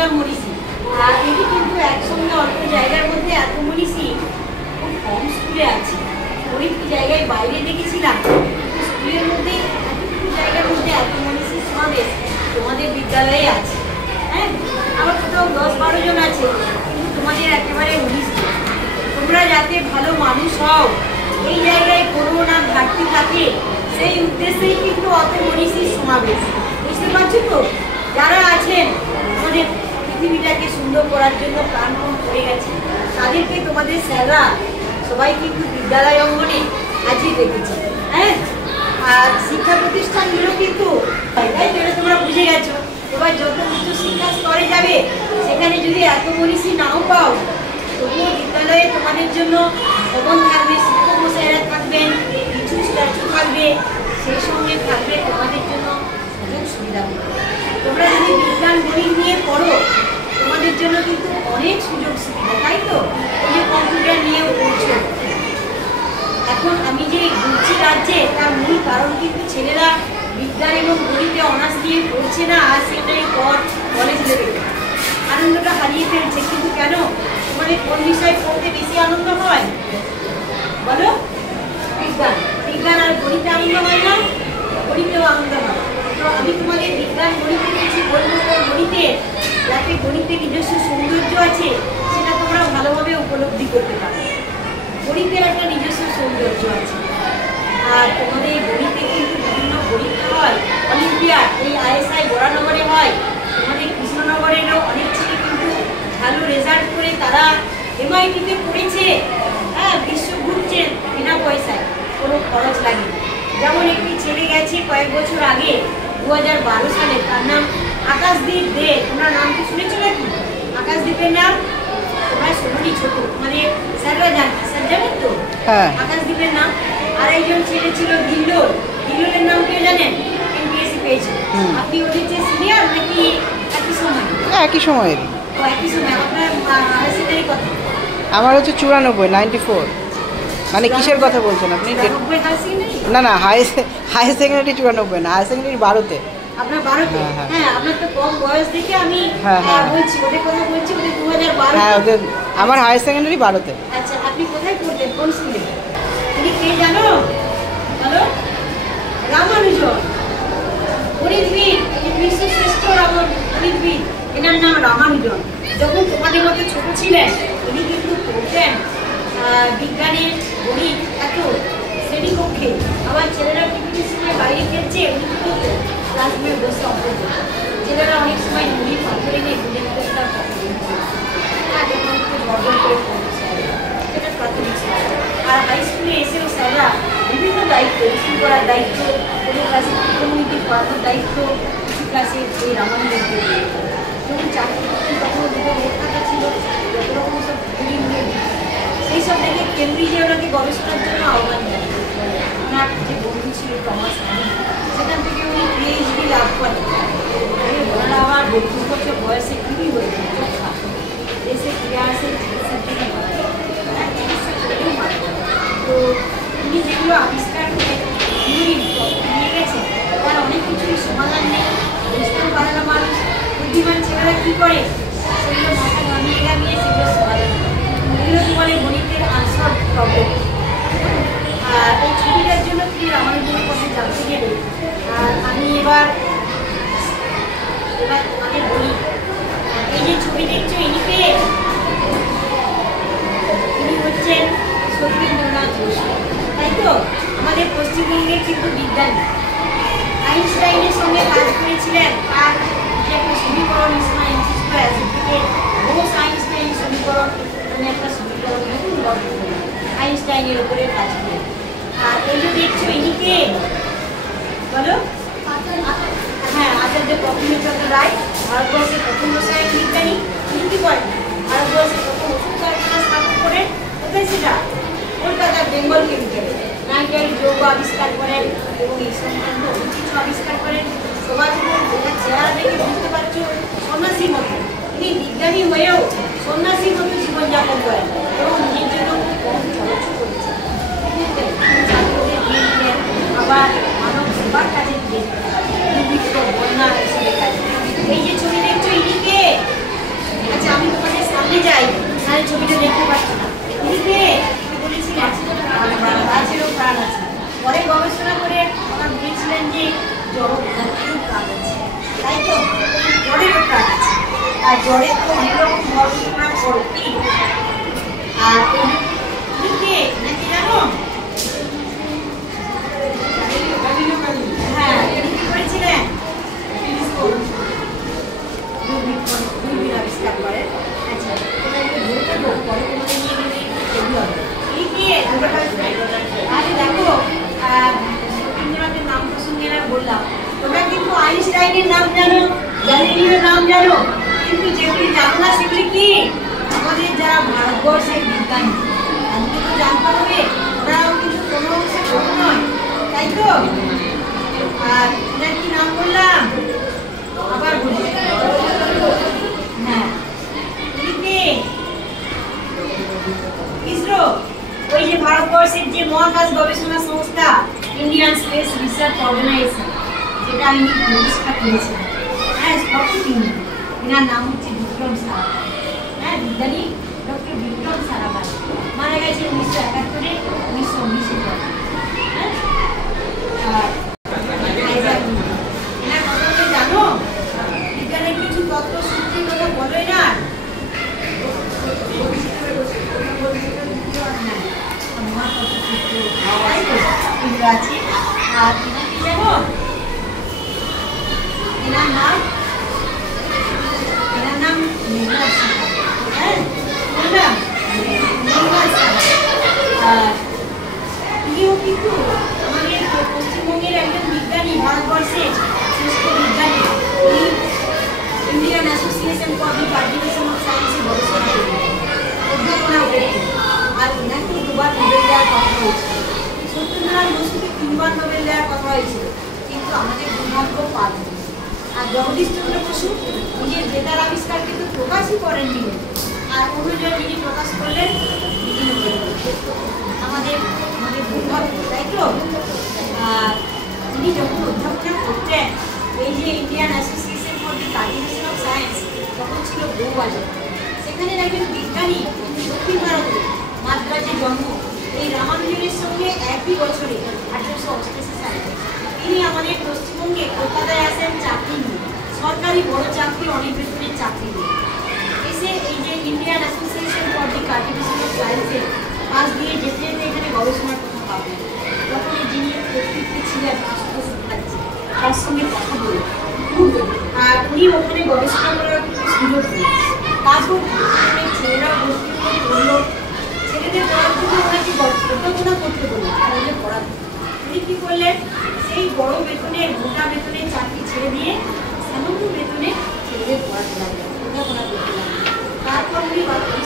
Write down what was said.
হাজার মনীষী। আর এটি কিন্তু একসঙ্গে অল্প জায়গার মধ্যে এত মনীষী খুব কম স্কুলে আছে। অনেকটি জায়গায় বাইরে দেখেছিলাম, স্কুলের মধ্যে এতটুকু জায়গার মধ্যে এত মনীষীর সমাবেশ তোমাদের বিদ্যালয়ে আছে। হ্যাঁ, আমার কোথাও 10-12 জন আছে, কিন্তু তোমাদের একেবারে 19 জন। তোমরা যাতে ভালো মানুষ হও, এই জায়গায় কোনো না ঘাটতি থাকে, সেই উদ্দেশ্যেই কিন্তু অত মনীষীর সমাবেশ। বুঝতে পারছো তো? যারা আছেন আমাদের পৃথিবীটাকে সুন্দর করার জন্য প্রাণপণ করে গেছে, তাদেরকে তোমাদের স্যাররা সবাই কিন্তু বিদ্যালয় অঙ্গনে হাজির রেখেছে। হ্যাঁ, আর শিক্ষা প্রতিষ্ঠানগুলো কিন্তু তাই তো তোমরা বুঝে গেছো। এবার যত উচ্চ শিক্ষা স্তরে যাবে, সেখানে যদি এত মনীষী নাও পাও, তবুও বিদ্যালয়ে তোমাদের জন্য ভবন থাকবে, শিক্ষক মশাইরা থাকবেন, কিছু স্ট্যাচু থাকবে, সেই সঙ্গে থাকবে তোমাদের জন্য সুযোগ সুবিধা। তোমরা যদি বিজ্ঞান গণিত নিয়ে পড়ো, তোমাদের জন্য কিন্তু অনেক সুযোগ সুবিধা, তাই তো? ওই যে কম্পিউটার নিয়েও পড়ছো। এখন আমি যে ঘুরছি রাজ্যে, তার মূল কারণ কিন্তু ছেলেরা বিজ্ঞান এবং গণিতে অনার্স নিয়ে পড়ছে না, আর সেটাই পর কলেজ লেভেলে আনন্দটা হারিয়ে ফেলছে। কিন্তু কেন? তোমাদের কোন বিষয় পড়তে বেশি আনন্দ হয় বলো? বিজ্ঞান। বিজ্ঞান আর গণিতে আনন্দ হয় না? গণিতেও আনন্দ হয়। তো আমি তোমাদের বিজ্ঞান গণিতে কিছু বলবো, গণিতে যাতে গণিতে নিজস্ব সৌন্দর্য আছে সেটা তোমরা ভালোভাবে উপলব্ধি করতে পারো। গণিতের একটা নিজস্ব সৌন্দর্য আছে। আর তোমাদের গণিতে কিন্তু বিভিন্ন পরীক্ষা হয়, অলিম্পিয়াড এই ISI বরানগরে হয়। তোমাদের কৃষ্ণনগরেরও অনেক ছেলে কিন্তু ভালো রেজাল্ট করে তারা MIT-তে পড়েছে। হ্যাঁ, বিশ্ব ঘুরছেন বিনা পয়সায়, কোনো খরচ লাগে। যেমন একটি ছেলে গেছে কয়েক বছর আগে, 2012 সালে, তার নাম আকাশদীপ দে। তোমরা নাম কি শুনেছো নাকি? আকাশদীপের নাম তোমরা শোনোনি, ছোট মানে স্যাররা জানেন, স্যার জানেন তো আকাশদীপের নাম। আর একজন ছেলে ছিল দিল্লোল। দিল্লোলের নাম কে জানেন? MPSC পেয়েছে। আপনি ওদের যে সিনিয়র নাকি একই সময়? একই সময়ের। ও একই সময়। আপনার হায়ার সেকেন্ডারি কত? আমার হচ্ছে 94, 94। মানে কিসের কথা বলছেন আপনি? না না, হায়ার সেকেন্ডারি 94 না, হায়ার সেকেন্ডারি 12-তে। আপনার 12-তে? হ্যাঁ, আপনার তো কম বয়স দেখে আমি বলছি, ওদের কথা বলছি, ওদের 2012। হ্যাঁ, ওদের আমার হায়ার সেকেন্ডারি 12-তে। আচ্ছা, আপনি কোথায় পড়তেন, কোন স্কুলে? উনি কে জানো? বলো। রামানুজন, গণিতবিদ, বিশ্বশ্রেষ্ঠ গণিতবিদ, এনার নাম রামানুজন। যখন তোমাদের মতো ছোট ছিলেন, উনি কিন্তু পড়তেন বিজ্ঞানের গণিত এত শ্রেণীকক্ষে। আবার ছেলেরা টিফিনের সময় বাইরে খেলছে, উনি কিন্তু ক্লাসরুমে বসে অঙ্ক করতেন। ছেলেরা অনেক সময় নুড়ি পাথরে নিয়ে গণিত করতে গর্জন করে পড়ছে। এটা প্রাথমিক স্তর। আর হাই স্কুলে এসেও স্যাররা বিভিন্ন দায়িত্ব, স্কুল করার দায়িত্ব, কোনো ক্লাসে ত্রিকোণমিতি পড়ানোর দায়িত্ব, কিছু ক্লাসে এই রামানুজন দিয়ে। যখন চাকরি করতেন তখন দুটো লেখাটা ছিল, যত রকম সব ঘুরিয়ে সেই সব দেখে কেমব্রিজে ওনাকে গবেষণার জন্য আহ্বান দেয়। ওনার যে বন্ধু ছিল টমাস হ্যানি, সেখান থেকে উনি PhD লাভ করেন। ওনারা আবার 32 বছর বয়সে টিভি হয়েছে, দেশে ফিরে আসে চিকিৎসার জন্য। তো উনি যেগুলো আবিষ্কার করে নিয়ে গেছেন, তার অনেক কিছুই সমাধান নেই, বুঝতেও পারে না মানুষ। বুদ্ধিমান ছেলেরা কী করে, সেগুলো মাথা ঘামিয়ে সেগুলো সমাধান করে। এগুলোকে বলে গণিতের আনসলভ প্রবলেম। আর এই ছবিটার জন্য তিনি রামানুজনের কথা জানতে গেলে, আর আমি এবার তোমাদের বলি, এই যে ছবি দেখছো, ইনি হচ্ছেন সত্যেন্দ্রনাথ বসু, তাই তো? আমাদের পশ্চিমবঙ্গের কিন্তু বিজ্ঞানী। আইনস্টাইনের সঙ্গে কাজ করেছিলেন। আর যে একটা সমীকরণ থেকে বোস আইনস্টাইন সমীকরণ, মানে একটা সমীকরণ আইনস্টাইনের উপরে কাজ করে। আর এই যে দেখছো, ইনিকে বলো। হ্যাঁ, আচার্য প্রফুল্লচন্দ্র রায়, ভারতবর্ষের প্রথম রসায়ন বিজ্ঞানী। তিনি কি করেন? ভারতবর্ষের প্রথম ওষুধ কারখানা স্থাপন করেন। কোথায় সেটা? কলকাতার বেঙ্গল কেমিক্যালে। নাইট্রাইল যৌগ আবিষ্কার করেন এবং এই সংক্রান্ত অনেক কিছু আবিষ্কার করেন। সবার চেহারা দেখে বুঝতে পারছো সন্ন্যাসীর মতো। তিনি বিজ্ঞানী হয়েও সন্ন্যাসীর মতো জীবনযাপন করেন এবং নিজের জন্য খুব কম খরচ করেছেন। ছাত্রদের দিয়ে দিলেন, আবার মানব সেবার কাজে দিয়ে দিলেন, দুর্ভিক্ষ বন্যা হিসেবে কাজ। এই যে ছবি দেখছো, ইনিকে এখানে ছবিটা দেখতে পাচ্ছি না। এদিকে বলেছিলেন গাছেরও প্রাণ আছে। পরে গবেষণা করে আমার বলেছিলেন যে জড়েরও প্রাণ আছে, তাই তো? জড়েরও প্রাণ আছে। আর জড়ের তো অনেক রকম গবেষণার করতে। আর এদিকে নাকি জানো, হ্যাঁ এদিকে করেছিলেন দূরবীন আবিষ্কার করেন। আচ্ছা পরে তোমাদের নিয়ে গেলে আরে দেখো রবীন্দ্রনাথের নাম প্রসঙ্গে বললাম, তোমরা কিন্তু আইনস্টাইনের নাম জানো, গ্যালিলিওর নাম জানো, কিন্তু যেগুলি জানো না সেগুলি কি আমাদের যারা ভারতবর্ষের বিজ্ঞানী, তাদেরকে তো জানতে হবে। ওনারাও কিন্তু কোনো অংশে কম নয়, তাই তো? আর ওনার কি নাম বললাম আবার বলি, হ্যাঁ ইসরো, ওই যে ভারতবর্ষের যে মহাকাশ গবেষণা সংস্থা ইন্ডিয়ান স্পেস রিসার্চ অর্গানাইজেশন, যেটা আমি প্রতিষ্ঠা করেছিলাম, হ্যাঁ সবই তিনি। এনার নাম হচ্ছে বিক্রম সারাভাই। হ্যাঁ বিজ্ঞানী ডক্টর বিক্রম সারাভাই মারা গেছে 1971-এ, 1919-এ। হ্যাঁ আর এনার কথা জানো, বিজ্ঞানের কিছু তত্ত্ব সূত্রের কথা বলো না। আছে আর কি জানো, এনার নাম মেঘনাদ সাহা। হ্যাঁ বললাম মেঘনাদ সাহা। আর ইনিও কিন্তু আমাদের পশ্চিমবঙ্গের একজন বিজ্ঞানী, ভারতবর্ষের শ্রেষ্ঠ বিজ্ঞানী। উনি Indian association for the cultivation of সায়েন্সে গবেষণা করতেন, অধ্যাপনা করতেন। আর এনাকে 2বার নোবেল দেওয়ার কথা হয়েছিল। সত্যেন্দ্রনাথ বসুকে 3বার নোবেল দেওয়ার কথা হয়েছিল, কিন্তু আমাদের দুর্ভাগ্য পাননি। আর জগদীশচন্দ্র বসু নিজের বেতার আবিষ্কার কিন্তু প্রকাশই করেননি, আর অন্যজন যিনি প্রকাশ করলেন তিনি নোবেল। আমাদের আমাদের দুর্ভাগ্য, তাই তো? আর তিনি যখন অধ্যাপনা করতেন এই যে Indian association for the cultivation of science, তখন ছিল বউবাজার। সেখানে একজন বিজ্ঞানী দক্ষিণ ভারতে মাদ্রাজে জন্ম, এই রামানুজনের সঙ্গে একই বছরে 1888 সালে তিনি আমাদের পশ্চিমবঙ্গে কলকাতায় আসেন চাকরি নিয়ে, সরকারি বড় চাকরি, অনেক বেতনের চাকরি নিয়ে। এসে এই যে Indian association for the cultivation of সায়েন্সের পাশ দিয়ে যেতে যেতে এখানে গবেষণার কথা পাবেন। তখন যিনি ব্যক্তিত্বে ছিলেন আশুতোষ মুখার্জি, তার সঙ্গে কথা বলে আর উনি ওখানে গবেষণা করার সুযোগ পেলেন। তারপর অনেক ছেলেরা ভর্তি করে পড়লো, ছেলেদের পড়ার জন্য ওনাকে অধ্যাপনা করতে বললেন, তাহলে পড়াতে। উনি কী করলেন, সেই বড় বেতনের মোটা বেতনের চাকরি